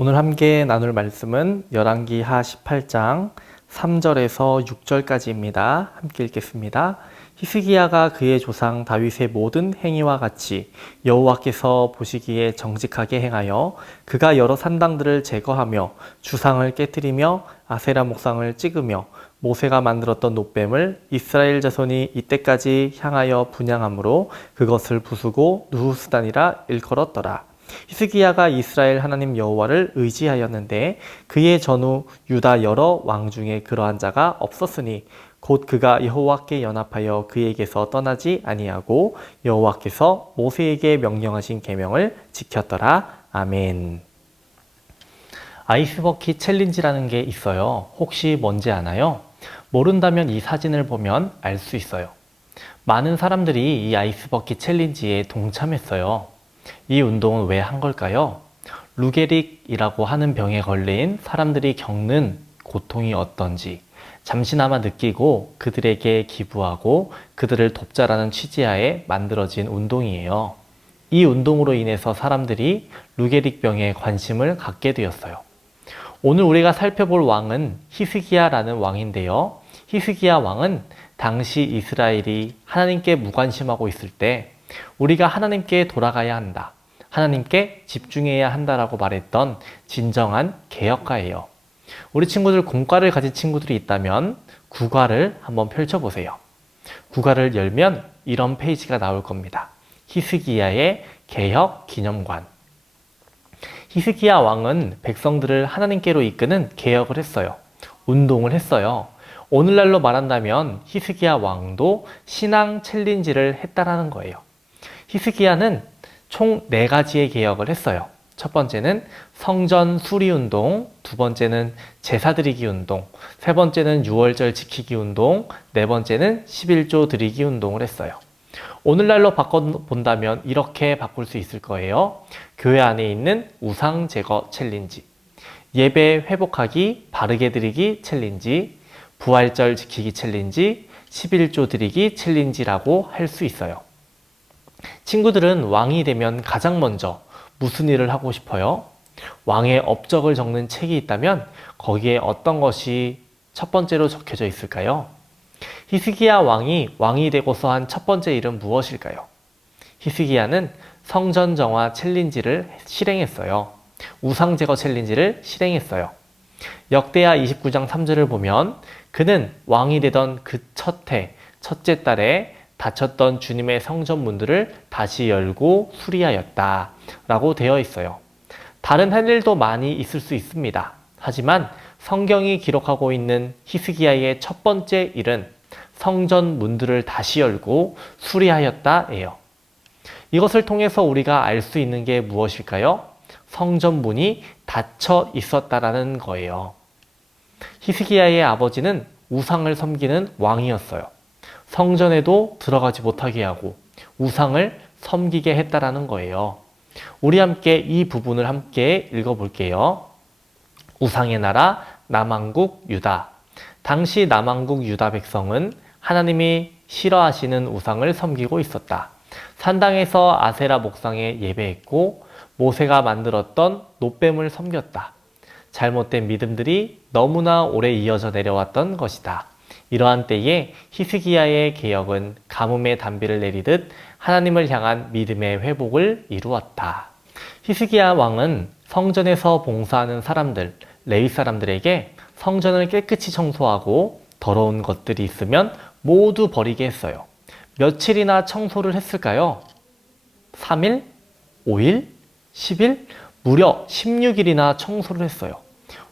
오늘 함께 나눌 말씀은 열왕기하 18장 3절에서 6절까지입니다. 함께 읽겠습니다. 히스기야가 그의 조상 다윗의 모든 행위와 같이 여호와께서 보시기에 정직하게 행하여 그가 여러 산당들을 제거하며 주상을 깨뜨리며 아세라 목상을 찍으며 모세가 만들었던 놋뱀을 이스라엘 자손이 이때까지 향하여 분향함으로 그것을 부수고 누후스단이라 일컬었더라. 히스기야가 이스라엘 하나님 여호와를 의지하였는데 그의 전후 유다 여러 왕 중에 그러한 자가 없었으니 곧 그가 여호와께 연합하여 그에게서 떠나지 아니하고 여호와께서 모세에게 명령하신 계명을 지켰더라. 아멘. 아이스버킷 챌린지라는 게 있어요. 혹시 뭔지 아나요? 모른다면 이 사진을 보면 알 수 있어요. 많은 사람들이 이 아이스버킷 챌린지에 동참했어요. 이 운동은 왜 한 걸까요? 루게릭이라고 하는 병에 걸린 사람들이 겪는 고통이 어떤지 잠시나마 느끼고 그들에게 기부하고 그들을 돕자라는 취지하에 만들어진 운동이에요. 이 운동으로 인해서 사람들이 루게릭 병에 관심을 갖게 되었어요. 오늘 우리가 살펴볼 왕은 히스기야라는 왕인데요. 히스기야 왕은 당시 이스라엘이 하나님께 무관심하고 있을 때 우리가 하나님께 돌아가야 한다, 하나님께 집중해야 한다라고 말했던 진정한 개혁가예요. 우리 친구들 공과를 가진 친구들이 있다면 국화를 한번 펼쳐보세요. 국화를 열면 이런 페이지가 나올 겁니다. 히스기야의 개혁 기념관. 히스기야 왕은 백성들을 하나님께로 이끄는 개혁을 했어요. 운동을 했어요. 오늘날로 말한다면 히스기야 왕도 신앙 챌린지를 했다라는 거예요. 히스기야는 총 4가지의 개혁을 했어요. 첫 번째는 성전 수리 운동, 두 번째는 제사 드리기 운동, 세 번째는 유월절 지키기 운동, 네 번째는 11조 드리기 운동을 했어요. 오늘날로 바꿔본다면 이렇게 바꿀 수 있을 거예요. 교회 안에 있는 우상 제거 챌린지, 예배 회복하기 바르게 드리기 챌린지, 부활절 지키기 챌린지, 11조 드리기 챌린지라고 할 수 있어요. 친구들은 왕이 되면 가장 먼저 무슨 일을 하고 싶어요? 왕의 업적을 적는 책이 있다면 거기에 어떤 것이 첫 번째로 적혀져 있을까요? 히스기야 왕이 되고서 한 첫 번째 일은 무엇일까요? 히스기야는 성전 정화 챌린지를 실행했어요. 우상 제거 챌린지를 실행했어요. 역대하 29장 3절을 보면 그는 왕이 되던 그 첫 해, 첫째 달에 닫혔던 주님의 성전 문들을 다시 열고 수리하였다 라고 되어 있어요. 다른 할 일도 많이 있을 수 있습니다. 하지만 성경이 기록하고 있는 히스기야의 첫 번째 일은 성전 문들을 다시 열고 수리하였다예요. 이것을 통해서 우리가 알 수 있는 게 무엇일까요? 성전 문이 닫혀 있었다라는 거예요. 히스기야의 아버지는 우상을 섬기는 왕이었어요. 성전에도 들어가지 못하게 하고 우상을 섬기게 했다라는 거예요. 우리 함께 이 부분을 함께 읽어볼게요. 우상의 나라 남왕국 유다. 당시 남왕국 유다 백성은 하나님이 싫어하시는 우상을 섬기고 있었다. 산당에서 아세라 목상에 예배했고 모세가 만들었던 놋뱀을 섬겼다. 잘못된 믿음들이 너무나 오래 이어져 내려왔던 것이다. 이러한 때에 히스기야의 개혁은 가뭄의 단비를 내리듯 하나님을 향한 믿음의 회복을 이루었다. 히스기야 왕은 성전에서 봉사하는 사람들, 레위 사람들에게 성전을 깨끗이 청소하고 더러운 것들이 있으면 모두 버리게 했어요. 며칠이나 청소를 했을까요? 3일? 5일? 10일? 무려 16일이나 청소를 했어요.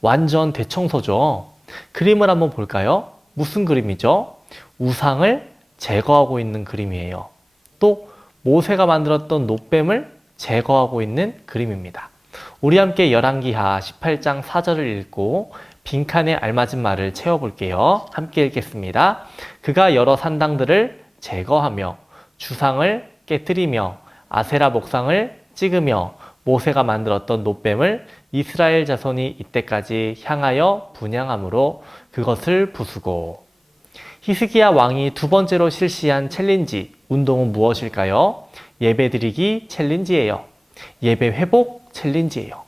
완전 대청소죠. 그림을 한번 볼까요? 무슨 그림이죠? 우상을 제거하고 있는 그림이에요. 또 모세가 만들었던 놋뱀을 제거하고 있는 그림입니다. 우리 함께 열왕기하 18장 4절을 읽고 빈칸에 알맞은 말을 채워볼게요. 함께 읽겠습니다. 그가 여러 산당들을 제거하며 주상을 깨뜨리며 아세라 목상을 찍으며 모세가 만들었던 놋뱀을 이스라엘 자손이 이때까지 향하여 분향함으로 그것을 부수고. 히스기야 왕이 두 번째로 실시한 챌린지, 운동은 무엇일까요? 예배드리기 챌린지예요. 예배 회복 챌린지예요.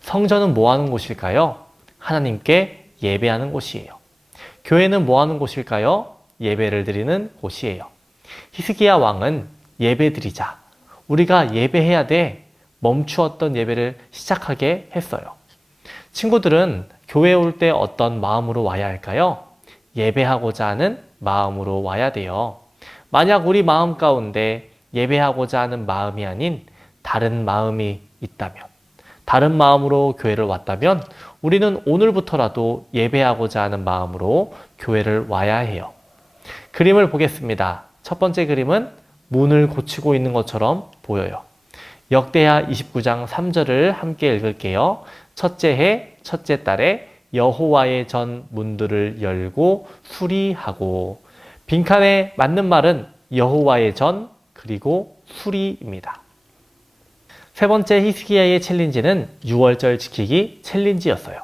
성전은 뭐 하는 곳일까요? 하나님께 예배하는 곳이에요. 교회는 뭐 하는 곳일까요? 예배를 드리는 곳이에요. 히스기야 왕은 예배드리자. 우리가 예배해야 돼. 멈추었던 예배를 시작하게 했어요. 친구들은 교회에 올 때 어떤 마음으로 와야 할까요? 예배하고자 하는 마음으로 와야 돼요. 만약 우리 마음 가운데 예배하고자 하는 마음이 아닌 다른 마음이 있다면, 다른 마음으로 교회를 왔다면 우리는 오늘부터라도 예배하고자 하는 마음으로 교회를 와야 해요. 그림을 보겠습니다. 첫 번째 그림은 문을 고치고 있는 것처럼 보여요. 역대하 29장 3절을 함께 읽을게요. 첫째 해, 첫째 달에 여호와의 전 문들을 열고 수리하고. 빈칸에 맞는 말은 여호와의 전 그리고 수리입니다. 세 번째 히스기야의 챌린지는 6월절 지키기 챌린지였어요.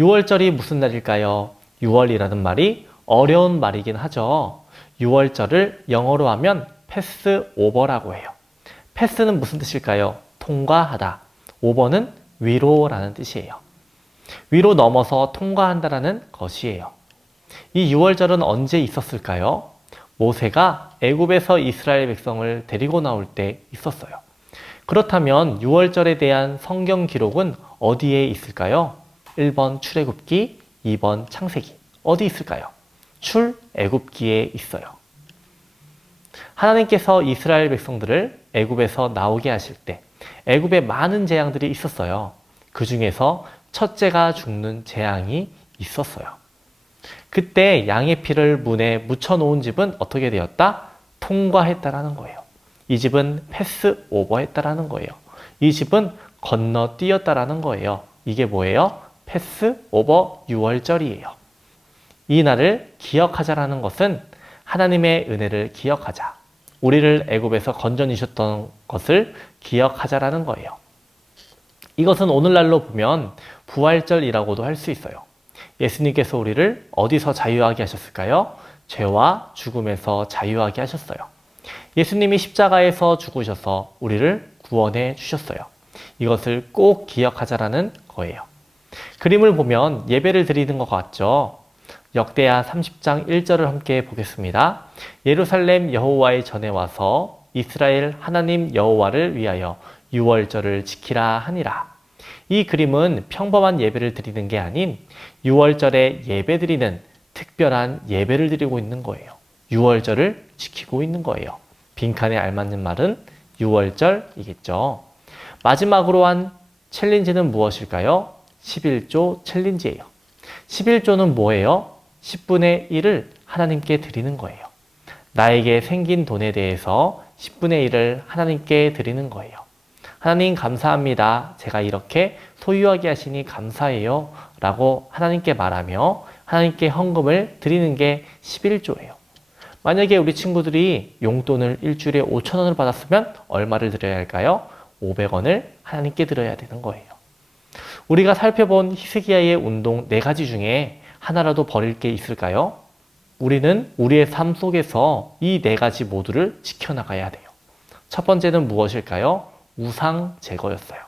6월절이 무슨 날일까요? 6월이라는 말이 어려운 말이긴 하죠. 6월절을 영어로 하면 패스오버라고 해요. 패스는 무슨 뜻일까요? 통과하다. 오버는 위로라는 뜻이에요. 위로 넘어서 통과한다라는 것이에요. 이 6월절은 언제 있었을까요? 모세가 애굽에서 이스라엘 백성을 데리고 나올 때 있었어요. 그렇다면 6월절에 대한 성경 기록은 어디에 있을까요? 1번 출애굽기, 2번 창세기. 어디 있을까요? 출애굽기에 있어요. 하나님께서 이스라엘 백성들을 애굽에서 나오게 하실 때 애굽에 많은 재앙들이 있었어요. 그 중에서 첫째가 죽는 재앙이 있었어요. 그때 양의 피를 문에 묻혀놓은 집은 어떻게 되었다? 통과했다라는 거예요. 이 집은 패스 오버했다라는 거예요. 이 집은 건너뛰었다라는 거예요. 이게 뭐예요? 패스 오버 6월절이에요. 이 날을 기억하자라는 것은 하나님의 은혜를 기억하자. 우리를 애굽에서 건져내셨던 것을 기억하자라는 거예요. 이것은 오늘날로 보면 부활절이라고도 할 수 있어요. 예수님께서 우리를 어디서 자유하게 하셨을까요? 죄와 죽음에서 자유하게 하셨어요. 예수님이 십자가에서 죽으셔서 우리를 구원해 주셨어요. 이것을 꼭 기억하자라는 거예요. 그림을 보면 예배를 드리는 것 같죠? 역대하 30장 1절을 함께 보겠습니다. 예루살렘 여호와의 전에 와서 이스라엘 하나님 여호와를 위하여 6월절을 지키라 하니라. 이 그림은 평범한 예배를 드리는 게 아닌 6월절에 예배 드리는 특별한 예배를 드리고 있는 거예요. 6월절을 지키고 있는 거예요. 빈칸에 알맞는 말은 6월절이겠죠. 마지막으로 한 챌린지는 무엇일까요? 11조 챌린지예요. 11조는 뭐예요? 10분의 1을 하나님께 드리는 거예요. 나에게 생긴 돈에 대해서 10분의 1을 하나님께 드리는 거예요. 하나님 감사합니다. 제가 이렇게 소유하게 하시니 감사해요. 라고 하나님께 말하며 하나님께 헌금을 드리는 게 11조예요. 만약에 우리 친구들이 용돈을 일주일에 5,000원을 받았으면 얼마를 드려야 할까요? 500원을 하나님께 드려야 되는 거예요. 우리가 살펴본 히스기야의 운동 4가지 중에 하나라도 버릴 게 있을까요? 우리는 우리의 삶 속에서 이 4가지 모두를 지켜나가야 돼요. 첫 번째는 무엇일까요? 우상 제거였어요.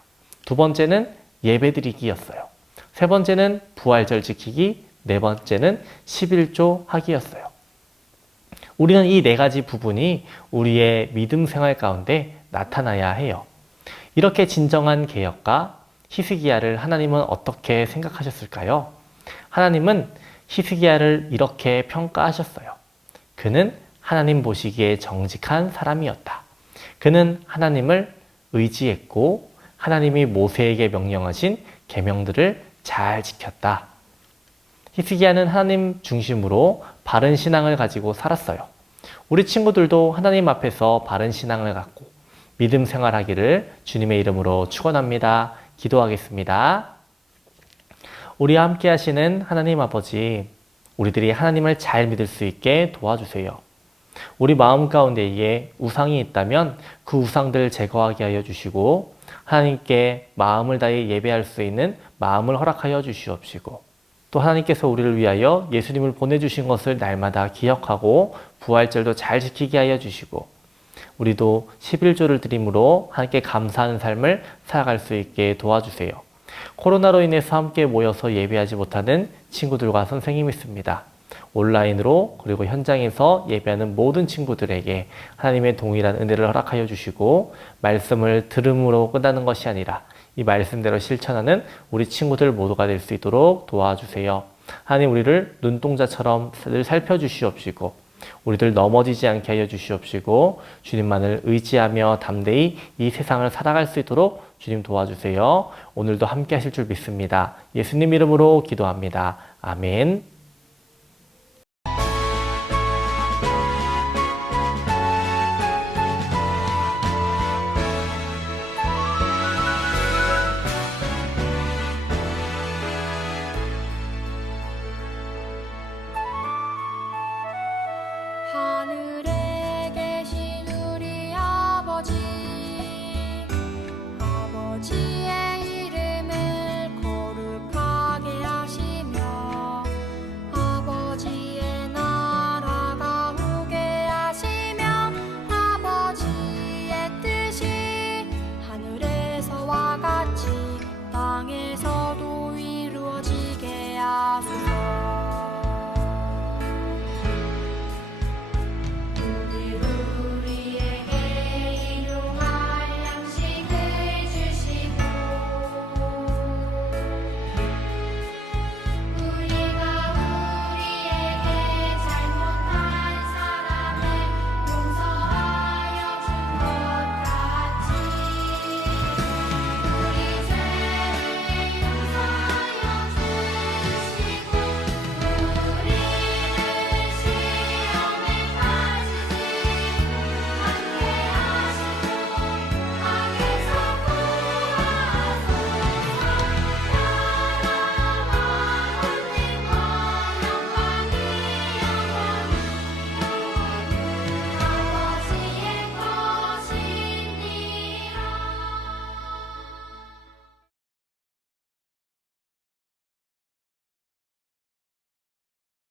두 번째는 예배드리기였어요. 세 번째는 부활절 지키기, 네 번째는 11조 하기였어요. 우리는 이 4가지 부분이 우리의 믿음 생활 가운데 나타나야 해요. 이렇게 진정한 개혁과 히스기야를 하나님은 어떻게 생각하셨을까요? 하나님은 히스기야를 이렇게 평가하셨어요. 그는 하나님 보시기에 정직한 사람이었다. 그는 하나님을 의지했고 하나님이 모세에게 명령하신 계명들을 잘 지켰다. 히스기야는 하나님 중심으로 바른 신앙을 가지고 살았어요. 우리 친구들도 하나님 앞에서 바른 신앙을 갖고 믿음 생활하기를 주님의 이름으로 축원합니다. 기도하겠습니다. 우리와 함께 하시는 하나님 아버지, 우리들이 하나님을 잘 믿을 수 있게 도와주세요. 우리 마음 가운데에 우상이 있다면 그 우상들을 제거하게 하여 주시고 하나님께 마음을 다해 예배할 수 있는 마음을 허락하여 주시옵시고 또 하나님께서 우리를 위하여 예수님을 보내주신 것을 날마다 기억하고 부활절도 잘 지키게 하여 주시고 우리도 11조를 드림으로 하나님께 감사하는 삶을 살아갈 수 있게 도와주세요. 코로나로 인해서 함께 모여서 예배하지 못하는 친구들과 선생님이 있습니다. 온라인으로 그리고 현장에서 예배하는 모든 친구들에게 하나님의 동일한 은혜를 허락하여 주시고 말씀을 들음으로 끝나는 것이 아니라 이 말씀대로 실천하는 우리 친구들 모두가 될 수 있도록 도와주세요. 하나님 우리를 눈동자처럼 늘 살펴주시옵시고 우리들 넘어지지 않게 하여 주시옵시고 주님만을 의지하며 담대히 이 세상을 살아갈 수 있도록 주님 도와주세요. 오늘도 함께 하실 줄 믿습니다. 예수님 이름으로 기도합니다. 아멘.